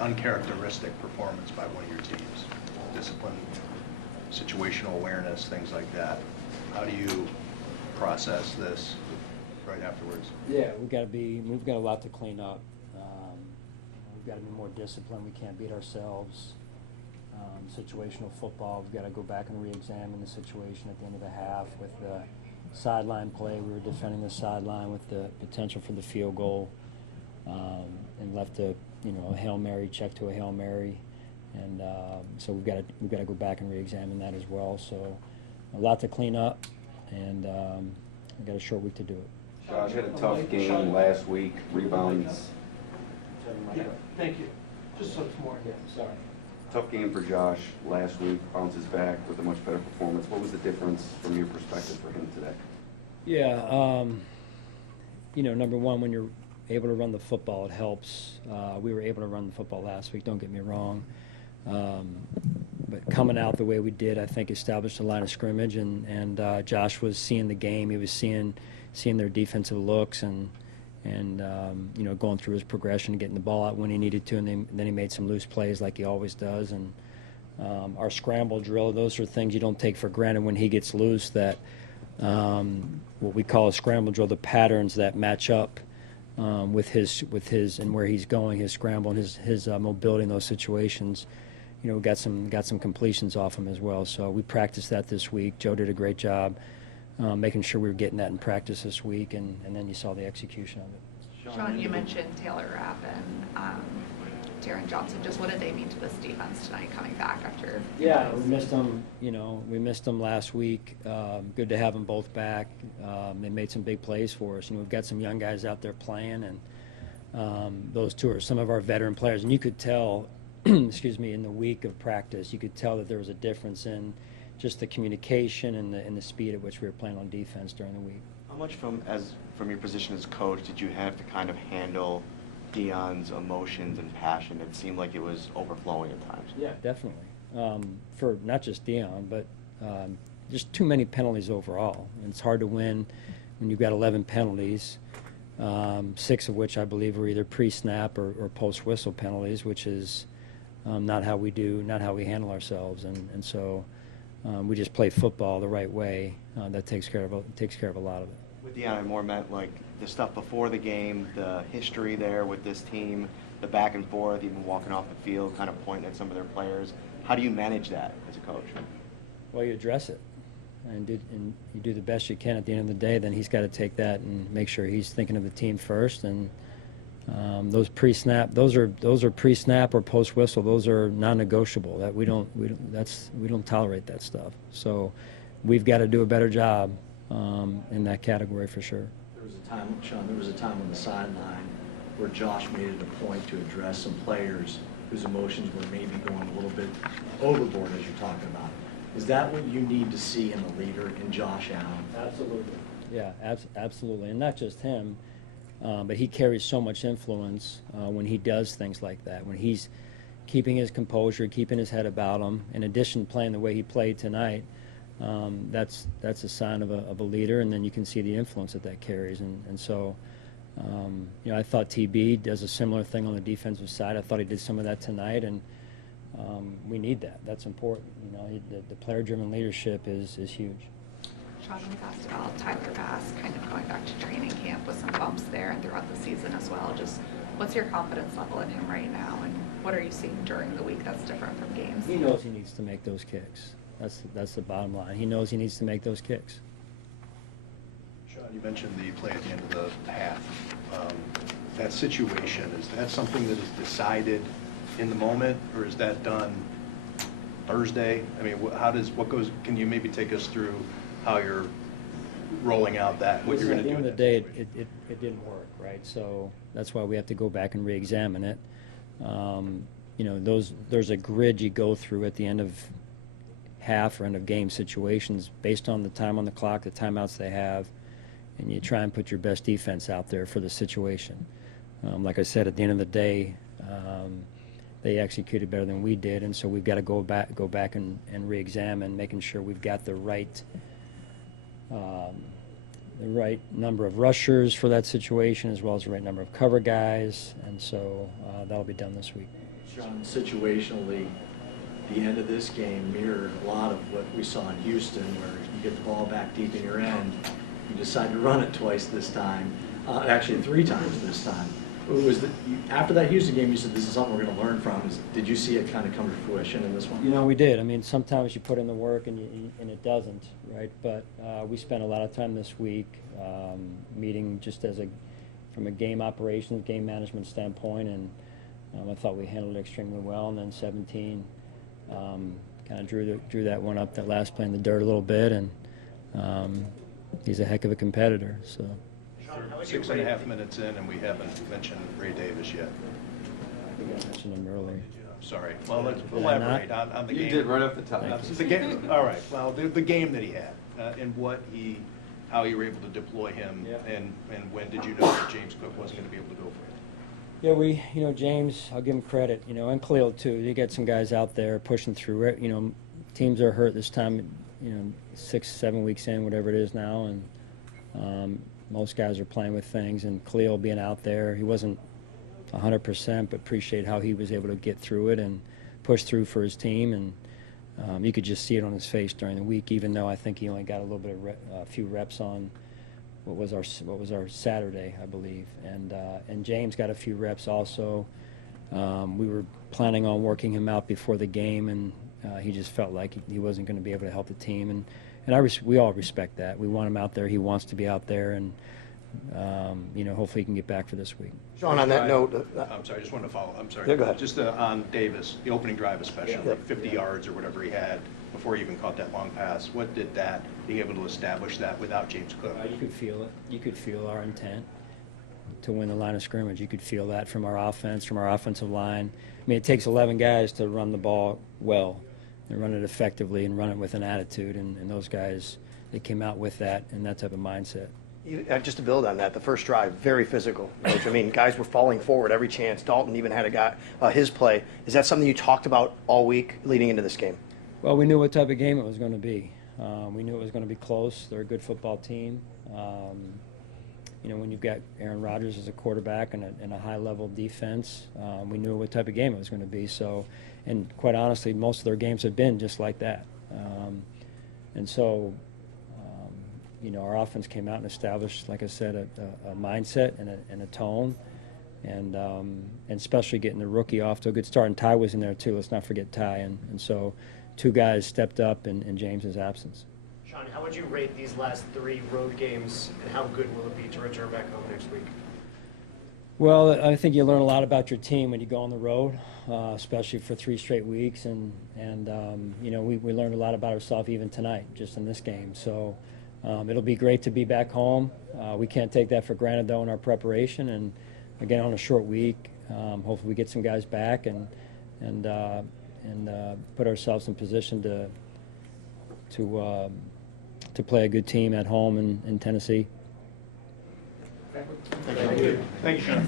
uncharacteristic performance by one of your teams. Discipline, situational awareness, things like that. How do you process this right afterwards? Yeah, we've got a lot to clean up. We've got to be more disciplined. We can't beat ourselves. Situational football, we've got to go back and re-examine the situation at the end of the half with the sideline play. We were defending the sideline with the potential for the field goal, and left a Hail Mary, check to a Hail Mary, and so we've got to go back and re-examine that as well. So a lot to clean up, and we've got a short week to do it. Josh had a tough game last week, rebounds. Yeah, thank you. Just so it's more. Yeah, sorry. Tough game for Josh last week, bounces back with a much better performance. What was the difference from your perspective for him today? Yeah, number one, when you're able to run the football, it helps. We were able to run the football last week, don't get me wrong. But coming out the way we did, I think established a line of scrimmage, and Josh was seeing the game. He was seeing their defensive looks and going through his progression, getting the ball out when he needed to, and then he made some loose plays like he always does. And our scramble drill, those are things you don't take for granted when he gets loose, that what we call a scramble drill, the patterns that match up with his and where he's going, his scramble and his mobility in those situations. We got some completions off him as well. So we practiced that this week. Joe did a great job making sure we were getting that in practice this week, and then you saw the execution of it. Sean, you mentioned Taylor Rapp and Taron Johnson. Just what did they mean to this defense tonight, coming back after? Yeah, we missed them. We missed them last week. Good to have them both back. They made some big plays for us. We've got some young guys out there playing, and those two are some of our veteran players. And you could tell, excuse me, in the week of practice, you could tell that there was a difference in just the communication and the speed at which we were playing on defense during the week. How much from your position as coach did you have to kind of handle Deion's emotions and passion? It seemed like it was overflowing at times. Yeah, definitely. For not just Deion, but just too many penalties overall. And it's hard to win when you've got 11 penalties, 6 of which I believe were either pre-snap or post-whistle penalties, which is not how we handle ourselves. And so we just play football the right way. That takes care of a lot of it. With Deion, I more meant like the stuff before the game, the history there with this team, the back and forth, even walking off the field, kind of pointing at some of their players. How do you manage that as a coach? Well, you address it, and you do the best you can. At the end of the day, then he's got to take that and make sure he's thinking of the team first. And those pre-snap, those are pre-snap or post-whistle. Those are non-negotiable. That we don't tolerate that stuff. So we've got to do a better job in that category for sure. There was a time, Sean, on the sideline where Josh made it a point to address some players whose emotions were maybe going a little bit overboard, as you're talking about. Is that what you need to see in a leader in Josh Allen? Absolutely. Yeah, absolutely. And not just him, but he carries so much influence when he does things like that, when he's keeping his composure, keeping his head about him. In addition to playing the way he played tonight, that's a sign of a leader, and then you can see the influence that carries. And so, I thought TB does a similar thing on the defensive side. I thought he did some of that tonight, and we need that. That's important. The player-driven leadership is huge. Sean, we've asked about Tyler Bass kind of going back to training camp with some bumps there and throughout the season as well. Just what's your confidence level in him right now, and what are you seeing during the week that's different from games? He knows he needs to make those kicks. That's the bottom line. He knows he needs to make those kicks. Sean, you mentioned the play at the end of the half. That situation, is that something that is decided in the moment, or is that done Thursday? I mean, can you maybe take us through how you're rolling out that, what you're going to do? At the end of the day, it didn't work, right? So that's why we have to go back and re-examine it. There's a grid you go through at the end of half or end of game situations based on the time on the clock, the timeouts they have, and you try and put your best defense out there for the situation. Like I said, at the end of the day, they executed better than we did, and so we've got to go back and re-examine, making sure we've got the right number of rushers for that situation, as well as the right number of cover guys, and so that'll be done this week. Sean, situationally, the end of this game mirrored a lot of what we saw in Houston, where you get the ball back deep in your end, you decide to run it twice this time, actually 3 times this time. After that Houston game, you said this is something we're going to learn from. Did you see it kind of come to fruition in this one? You know, we did. I mean, sometimes you put in the work and it doesn't, right? But we spent a lot of time this week meeting just from a game operations, game management standpoint, and I thought we handled it extremely well. And then 17 kind of drew that one up, that last play in the dirt a little bit, and he's a heck of a competitor. So. 6.5 minutes in, and we haven't mentioned Ray Davis yet. I think I mentioned him earlier. Sorry. Well, let's Did I elaborate not? on the You game. did right off the top. The game. All right. Well, the game that he had, and how you were able to deploy him, Yeah. and when did you know that James Cook wasn't going to be able to go for it? Yeah, James, I'll give him credit, and Khalil too. You get some guys out there pushing through it. Teams are hurt this time, 6-7 weeks in, whatever it is now, and most guys are playing with things. And Khalil being out there, he wasn't 100%, but appreciate how he was able to get through it and push through for his team. And you could just see it on his face during the week, even though I think he only got a little bit of a few reps on what was our Saturday, I believe, and James got a few reps also. We were planning on working him out before the game, and he just felt like he wasn't going to be able to help the team, and we all respect that. We want him out there. He wants to be out there, and hopefully he can get back for this week. Sean, on that note, I'm sorry, I just wanted to follow. I'm sorry. Yeah, go ahead. Just on Davis, the opening drive especially, Yeah. 50 yards or whatever he had before he even caught that long pass. What did that, being able to establish that without James Cook? You could feel it. You could feel our intent to win the line of scrimmage. You could feel that from our offense, from our offensive line. I mean, it takes 11 guys to run the ball well and run it effectively and run it with an attitude, and those guys, they came out with that and that type of mindset. just to build on that, the first drive, very physical, Coach. I mean, guys were falling forward every chance. Dalton even had a guy, his play. Is that something you talked about all week leading into this game? Well, we knew what type of game it was going to be. We knew it was going to be close. They're a good football team. When you've got Aaron Rodgers as a quarterback and a high-level defense, we knew what type of game it was going to be. So, and quite honestly, most of their games have been just like that. Our offense came out and established, like I said, a mindset and a tone, and especially getting the rookie off to a good start. And Ty was in there too. Let's not forget Ty. And so, two guys stepped up in James's absence. Sean, how would you rate these last 3 road games, and how good will it be to return back home next week? Well, I think you learn a lot about your team when you go on the road, especially for 3 straight weeks. And we learned a lot about ourselves even tonight, just in this game. So it'll be great to be back home. We can't take that for granted, though, in our preparation. And again, on a short week, hopefully we get some guys back and put ourselves in position to play a good team at home in Tennessee. Thank you, Sean.